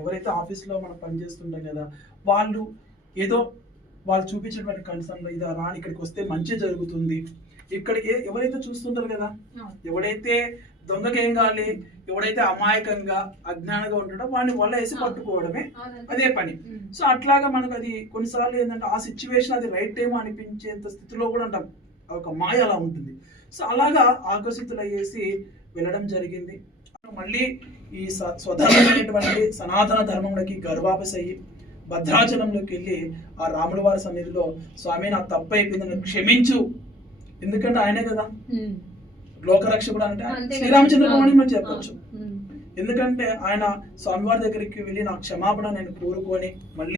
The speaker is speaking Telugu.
ఎవరైతే ఆఫీస్లో మనం పనిచేస్తుంటాం కదా, వాళ్ళు ఏదో వాళ్ళు చూపించినటువంటి కన్సర్న్లో ఇది రాని ఇక్కడికి వస్తే మంచి జరుగుతుంది, ఇక్కడికి ఎవరైతే చూస్తుంటారు కదా, ఎవడైతే దొంగకేం కావాలి, ఎవడైతే అమాయకంగా అజ్ఞానంగా ఉంటాడో వాడిని వల్ల వేసి పట్టుకోవడమే అదే పని. సో అట్లాగా మనకు అది కొన్నిసార్లు ఏంటంటే ఆ సిచ్యువేషన్ అది రైట్ టైం అనిపించేంత స్థితిలో కూడా ఉంటాం, ఒక మాయ అలా ఉంటుంది. సో అలాగా ఆకర్షితులు అయ్యేసి వెళ్ళడం జరిగింది. మళ్ళీ ఈ స్వధర్మమైనటువంటి సనాతన ధర్మంలోకి గర్వాపసి అయ్యి భద్రాచలంలోకి వెళ్ళి ఆ రాముల వారి సన్నిధిలో, స్వామి నా తప్పు అయిపోయిందని క్షమించు, ఎందుకంటే ఆయనే కదా లోకరక్షకుడు, అంటే శ్రీరామచంద్రమౌళి మనం చెప్పొచ్చు. ఎందుకంటే ఆయన స్వామివారి దగ్గరికి వెళ్ళి నా క్షమాపణ నేను కోరుకొని మళ్ళీ